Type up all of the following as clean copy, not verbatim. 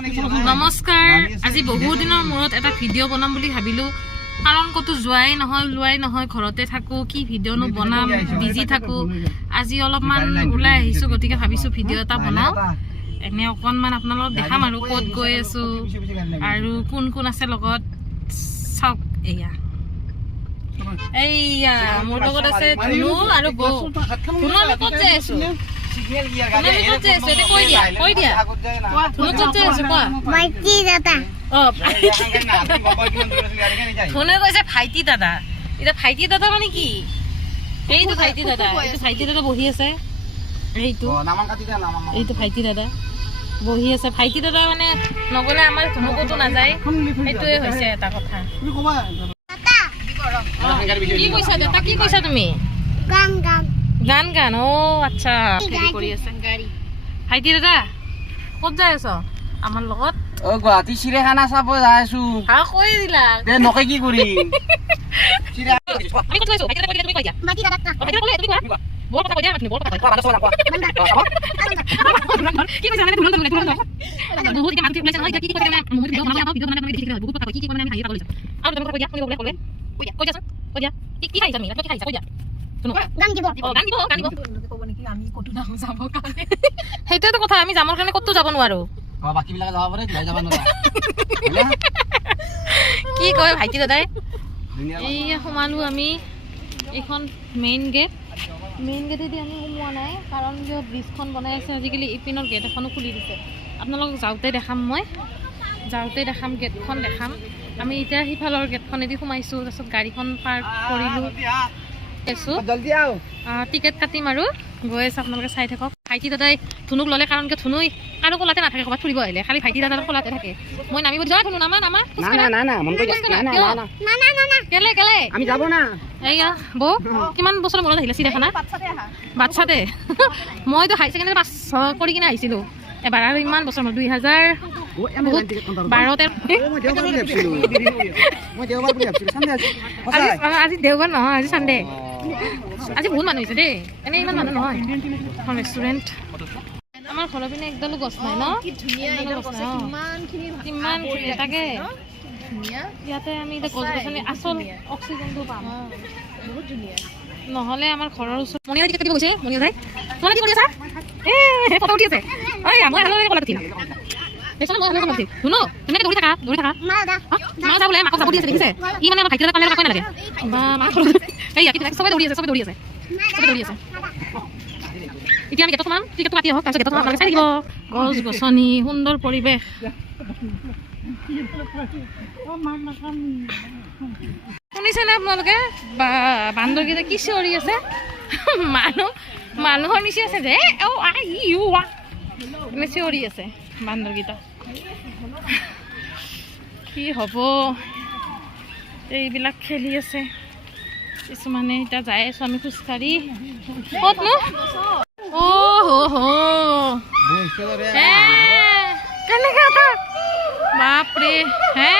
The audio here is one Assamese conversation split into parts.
নমস্কাৰ আজি বহু দিনৰ মূৰত এটা ভিডিঅ' বনাম বুলি ভাবিলো কাৰণ কতো যোৱাই নহয় ওলাই নহয় ঘৰতে থাকো কি ভিডিঅ'নো বনাম বিজি থাকো আজি অলপমান ওলাই আহিছো গতিকে ভাবিছো ভিডিঅ' এটা বনাও এনে অকনমান আপোনালোকক দেখাম আৰু ক'ত গৈ আছো আৰু কোন কোন আছে লগত চাওক এইয়া মোৰ লগত আছে ধুনু আৰু বৌ ধুনু আমি ক'ত যাই আছো ভাইটি দাদা এতিয়া ভাইটি দাদা মানে কি এইটো ভাইটি দাদা এইটো ভাইটি দাদা বহি আছে এইটো ভাইটি দাদা বহি আছে ভাইটি দাদা মানে নগলে আমাৰ ধুনু ক'তো নাযায় সেইটোৱে হৈছে এটা কথা কি কৈছা দাদা কি কৈছা তুমি গান গান ও আচ্ছা কৰি আছে ভাইটি দাদা ক'ত যাই আছ আমাৰ লগত ও গুৱাহাটী চিৰিয়াখানা চাব যাই আছো হা কৈ দিলা তে নকে কি কৰি আমি ক'ত গৈছো ভাইটি দাদা তুমি কৈ দিয়া ভাইটি দাদা ভাইটি দাদা তুমি কোৱা বৰ কথা কৈ দিয়া বৰ কথা কি কৈছা মানে ধুনু বহুত কি মানুহ ওলাইছে নহয় কি কৈ দিয়া মই ভিডিঅ' বনাব ভিডিঅ' বহুত কথা কি মানে আমি হাইৰা কৰিছো আৰু তুমি কথা কৈ দিয়া কৈ দিয়া কৈ দিয়া কি খাইছা তুমি কি খাইছা কৈ দিয়া সেইটোৱেতো কথা আমি যামৰ কাৰণে ক'তো যাব নোৱাৰো কি কয় ভাইটি দাদাই এইয়া সোমালো আমি এইখন মেইন গেটেদি আমি সোমোৱা নাই কাৰণ কিয় ব্ৰিজখন বনাই আছে আজিকালি ইপিনৰ গেট এখনো খুলি দিছে আপোনালোকক যাওঁতে দেখাম মই গেটখন দেখাম আমি এতিয়া সিফালৰ গেটখনেদি সোমাইছো তাৰপিছত গাড়ীখন পাৰ্ক কৰিলো টিকেট কাটিম আৰু গৈ আছে আপোনালোকে চাই থাকক ভাইটি দাদাই ধুনুক ল'লে কাৰণ কি ধুনুই আৰু কোলাতে নাথাকে ক'ৰবাত ফুৰিব আহিলে খালি ভাইটি দাদাৰ কোলাতে থাকে মই নামিব যোৱা ধুনু নামা কেলে আমি যাব না এইয়া বৌ কিমান বছৰ মূৰত আহিলে চিৰিয়াখানা বাচ্ছাতে মইতো হাই ছেকেণ্ডেৰী পাছ কৰি কিনে আহিছিলো এবাৰ আৰু ইমান বছৰ মূৰত 2012 আজি দেওবাৰ নহয় আজি চানডে আজি বহুত মানুহ হৈছে দেই এনে ইমান মানুহ নহয় এখন ৰেষ্টুৰেণ্ট আমাৰ ঘৰৰ পিনে একডালো গছ নাই ন কিমানখিনি তাকে ইয়াতে আমি এতিয়া গছ গছনি আচল অক্সিজেনটো পাম বহুত ধুনীয়া নহ'লে আমাৰ ঘৰৰ ওচৰত মণিয়া টিকেট কাটিব গৈছে মণিয়া ভাই তোমালোকে কি কৰি আছা ফটো উঠি আছে মই কলাত উঠিম ধুনু তুমি দৌৰি থাকা মা যাবলে মাকক যাব দি আছে দেখিছে ই মানে ভাইটি দাদা পালে কাকই নালাগে বা মা এইয়া চবে দৌৰি আছে এতিয়া আমি গেটত সোমাম টিকেটটো কাটি আহক তাৰপিছত গেটত সোমাম চাই থাকিব গছ গছনি সুন্দৰ পৰিৱেশ শুনিছেনে আপোনালোকে বান্দৰকেইটা কি চিঞৰি আছে মানুহৰ নিচি আছে যে চিঞৰি আছে বান্দৰকেইটা কি হ'ব এইবিলাক খেলি আছে কিছুমানে এতিয়া যাই আছো আমি খোজকাঢ়ি ক'তনো কেনেকে বাপৰে হে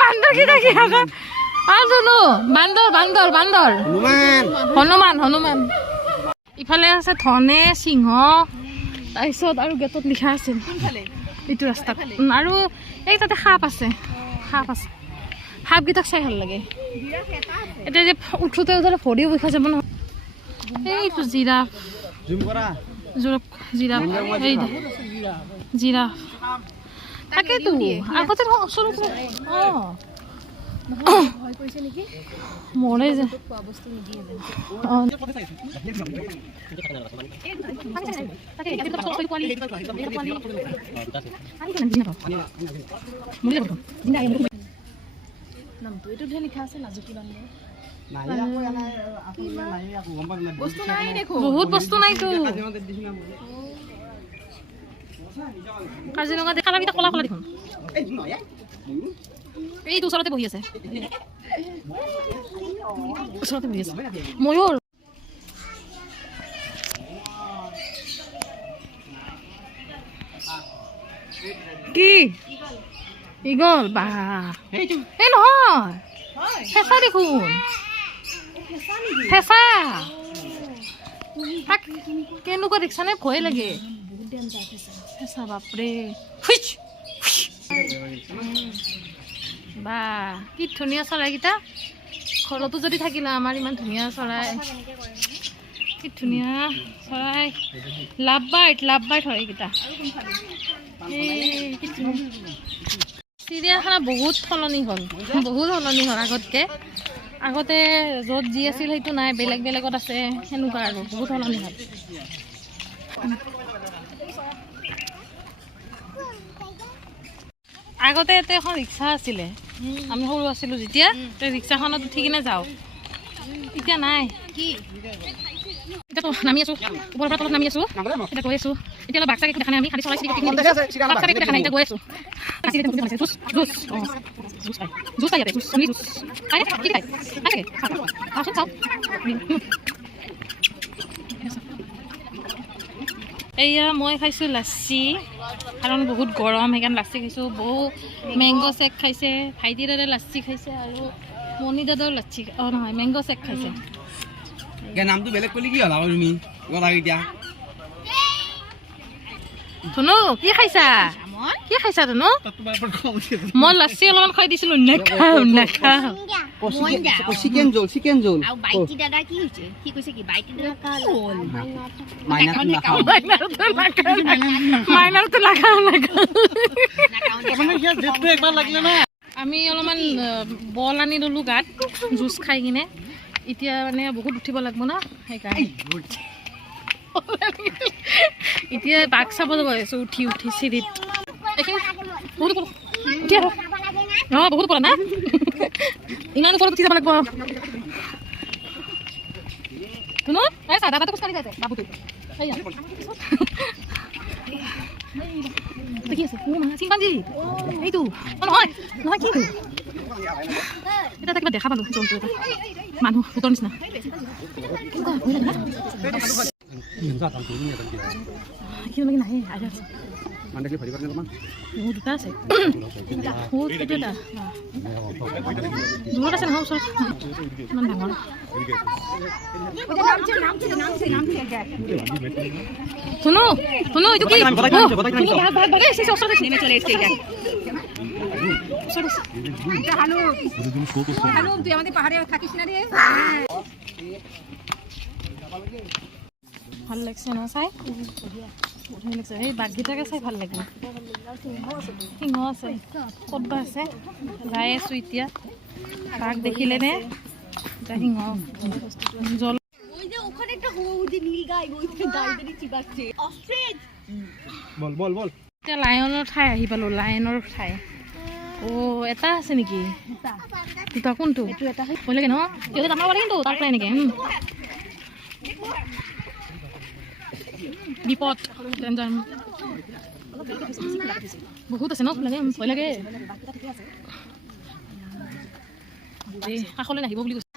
বান্দৰকেইটা কি বান্দৰ হনুমান ইফালে আছে ধনে সিংহ তাৰপিছত আৰু গেটত লিখা আছিল এইটো ৰাস্তাত আৰু এই তাতে সাপ আছে সাপকেইটাক চাই ভাল লাগে এতিয়া যে উঠোতে ভৰিও বিষাই যাব নহয় এইটো জিৰাফ তাকেতো আগতে ওচৰত মৰে যে বহুত বস্তু নাইতো কাজিৰঙা দেখা লাগি কলা দেখোন এইটো ওচৰতে বহি আছে ময়ূৰ কি ইগল বা এই নহয় ফেঁচা দেখোন ফেঁচা কেনেকুৱা দেখিছানে ভয় লাগে হেঁচা বাপৰে বা কি ধুনীয়া চৰাইকেইটা ঘৰতো যদি থাকিলে আমাৰ ইমান ধুনীয়া চৰাই কি ধুনীয়া চৰাই লাভ বাৰ্ড হয় এইকেইটা চিৰিয়াখানা বহুত সলনি হ'ল আগতকৈ আগতে য'ত যি আছিল সেইটো নাই বেলেগত আছে সেনেকুৱা আৰু বহুত সলনি হ'ল আগতে ইয়াতে এখন ৰিক্সা আছিলে আমি সৰু আছিলোঁ যেতিয়া ৰিক্সাখনত উঠি কিনে যাওঁ এতিয়া নাই এতিয়াতো নামি আছোঁ ওপৰৰ পৰা তলত নামি আছোঁ এতিয়া গৈ আছোঁ এতিয়া অলপ বাঘ চাগে দেখা নাই আমি খালি চৰাই চিৰিকটি বাঘ চাগে দেখা নাই এতিয়া গৈ আছোঁ এয়া মই খাইছোঁ লাচ্চি কাৰণ বহুত গৰম সেইকাৰণে লাচ্চি খাইছোঁ বহু মেংগ' চেক খাইছে ভাইটি দাদাই লাচ্চি খাইছে আৰু মণি দাদাও লাচ্চি নহয় মেংগ' চেক খাইছে নামটো বেলেগ কৰিলে কি হ'ল তুমি এতিয়া ধুনু কি খাইছা ধুনু মই লাচ্চি অলপমান খুৱাই দিছিলোঁ নাখাওঁ চিকেন জোল মাইনাৰটো নাখাওঁ আমি অলপমান বল আনি ল'লোঁ গাত জুচ খাই কিনে এতিয়া মানে বহুত উঠিব লাগিব ন সেইকাৰণে এতিয়া বাঘ চাব যাব আছোঁ উঠি চিৰিত বহুত পৰা না ইমান ওপৰত উঠি যাব লাগিব শুনো এই চাদা খোজ কাঢ়ি যাইছে বাবুটো কি আছে চিম্পাঞ্জি এইটো নহয় কিটো এটা কিবা দেখা পালোঁ জন্তু এটা মানুহ ভূতৰ নিচিনা নাহে দুটা আছে এইটো এটা দূৰত আছে নহয় ওচৰত ইমান ডাঙৰ শুনো এইটো কি ভাল লাগছে না চাই লাগছে এই বাঘকেইটাকে চাই ভাল লাগে সিংহ আছে ক'ত বা আছে যাই আছোঁ এতিয়া বাঘ দেখিলে নে সিংহ জল এতিয়া লায়নৰ ঠাই আহি পালোঁ লায়নৰ ঠাই এটা আছে নেকি দুটা কোনটো ভয় লাগে ন আমাৰ পাৰে কিন্তু তাৰ পৰা এনেকৈ বিপদ বহুত আছে ন লাগে ভয় লাগে কাষলৈ নাহিব বুলি কৈছে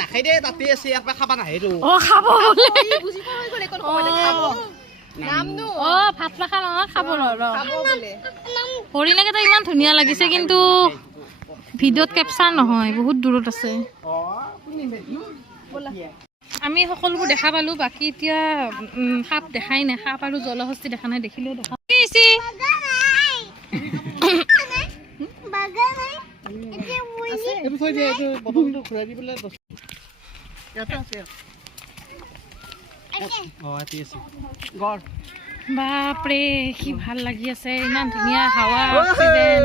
নাখাই দে তাতে আছে ইয়াৰ পৰা খাবা নাহে খাব ভাত নাখা নহয় খাব হৰিণাকেইটা ইমান ধুনীয়া লাগিছে কিন্তু ভিডিঅ'ত কেপচাৰ নহয় বহুত দূৰত আছে আমি সকলোবোৰ দেখা পালোঁ বাকী এতিয়া সাপ দেখাই নাই সাপ আৰু জলহস্তী দেখা নাই দেখিলেও দেখা বাপৰে কি ভাল লাগি আছে ইমান ধুনীয়া হাৱা অক্সিজেন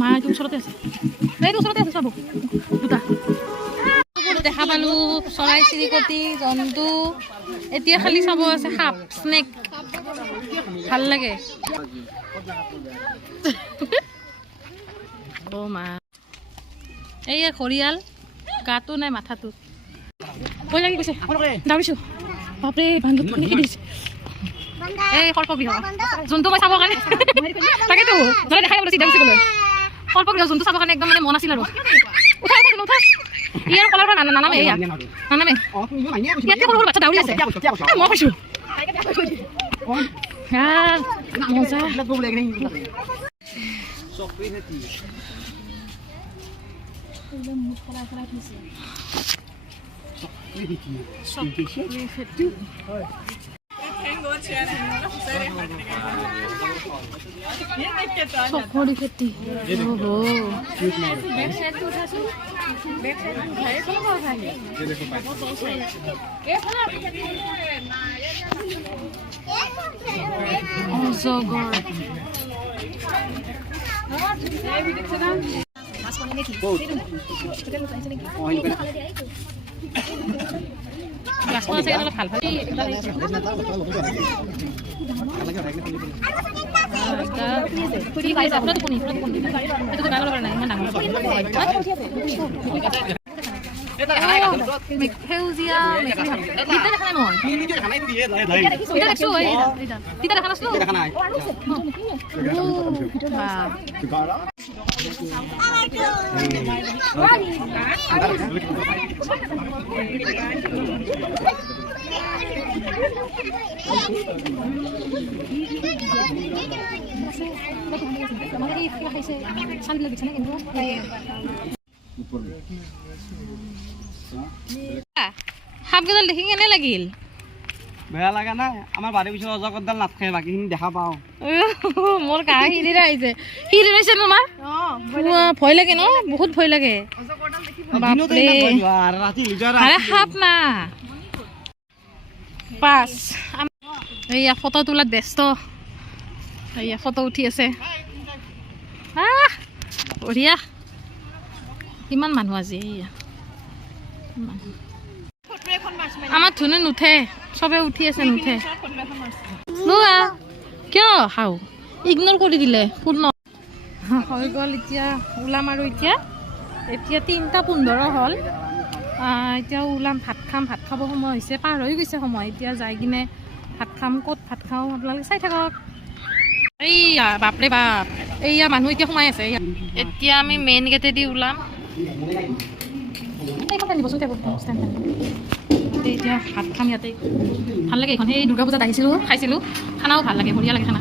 মাটো ওচৰতে আছে এইটো ওচৰতে আছে চাব দুটা দেখা পালোঁ চৰাই চিৰিকটি জন্তু এতিয়া খালি চাব আছে সাপ স্নেক ভাল লাগে মা এইয়া ঘৰিয়াল গাটো নাই মাথাটো ভয় লাগি গৈছে দাউৰিছোঁ বাপৰে বান্ধত কেনেকৈ দিছে এই সৰ্পগৃহ যোনটো মই চাবৰ কাৰণে তাকেতো দেখাই চিধা গুচি গ'লো সৰ্পগৃহ যোনটো চাবৰ কাৰণে একদম মানে মন আছিল আৰু উঠা ইয়াৰ কলাৰ পৰা নানামে এয়া নানামে ইয়াতে সৰু সৰু বাচ্চা দাউৰি আছে মই কৈছোঁ মজা চকৰি খেতি অজগৰ ভাল ভাল সেউজীয়া দেখা নাই মই দেখছো তিতা দেখা নাছিলো সাপকেইডাল দেখি কেনে লাগিল বেয়া লাগা নাই আমাৰ বাৰীৰ পিছত অজগৰডাল নাথাকে বাকীখিনি দেখা পাওঁ মোৰ কাহ হিৰিৰে আহিছে হিৰিৰে আহিছে তোমাৰ ভয় লাগে ন বহুত ভয় লাগে সাপ না পাঁচ এইয়া ফটো তোলাত ব্যস্ত এইয়া ফটো উঠি আছে বঢ়িয়া কিমান মানুহ আজি এইয়া আমাৰ ধুনু নুঠে চবে উঠি আছে নুঠে লোৱা কিয় খাও ইগনোৰ কৰি দিলে পূৰ্ণ হৈ গ'ল এতিয়া ওলাম আৰু এতিয়া 3:15 হ'ল এতিয়া ওলাম ভাত খাম ভাত খাব সময় হৈছে পাৰ হৈ গৈছে সময় এতিয়া যাই কিনে ভাত খাম ক'ত ভাত খাওঁ আপোনালোকে চাই থাকক এইয়া বাপৰে বাপ এইয়া মানুহ এতিয়া সোমাই আছে এতিয়া আমি মেইন গেটেদি ওলাম এতিয়া ভাত খাম ইয়াতে ভাল লাগে এইখন সেই দুৰ্গা পূজাত আহিছিলোঁ খাইছিলোঁ খানাও ভাল লাগে বঢ়িয়া লাগে খানা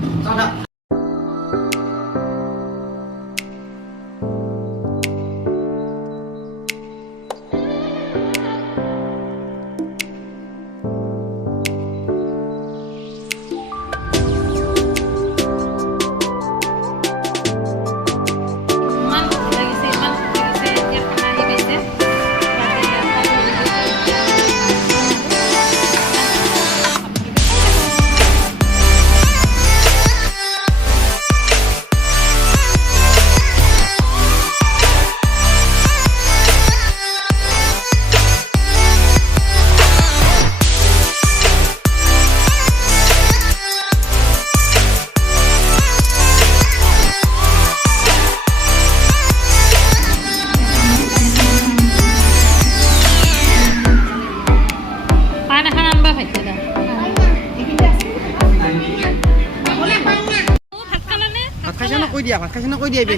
ভাত খাইছে কৈ দিয়া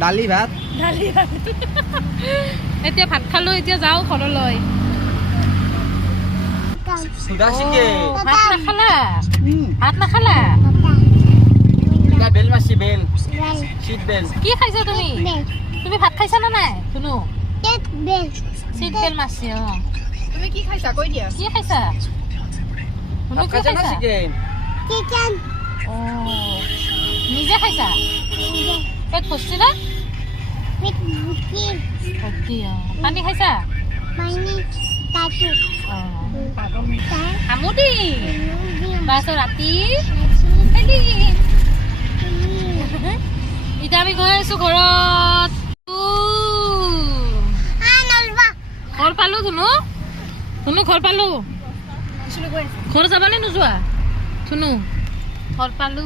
দালি ভাত এতিয়া ভাত খালো এতিয়া যাওঁ ঘৰলৈ ভাত নাখালা বেল মাছি বেল কি খাইছা তুমি তুমি ভাত খাইছা না নাই শুনো চিট বেল মাছি তুমি কি খাইছা কৈ দিয়া কি খাইছা শুনো কি খাইছা চিকেন নিজে খাইছা পেট ভৰ্তি না with bukin ভৰ্তি পানী খাইছা paini tatu আমুদি বাস ৰাতি খেলি এতিয়া আমি গৈ আছো ঘৰত ঘৰ পালো ধুনু ধুনু ঘৰ পালো ঘৰ যাবানে নোযোৱা ধুনু ঘৰ পালো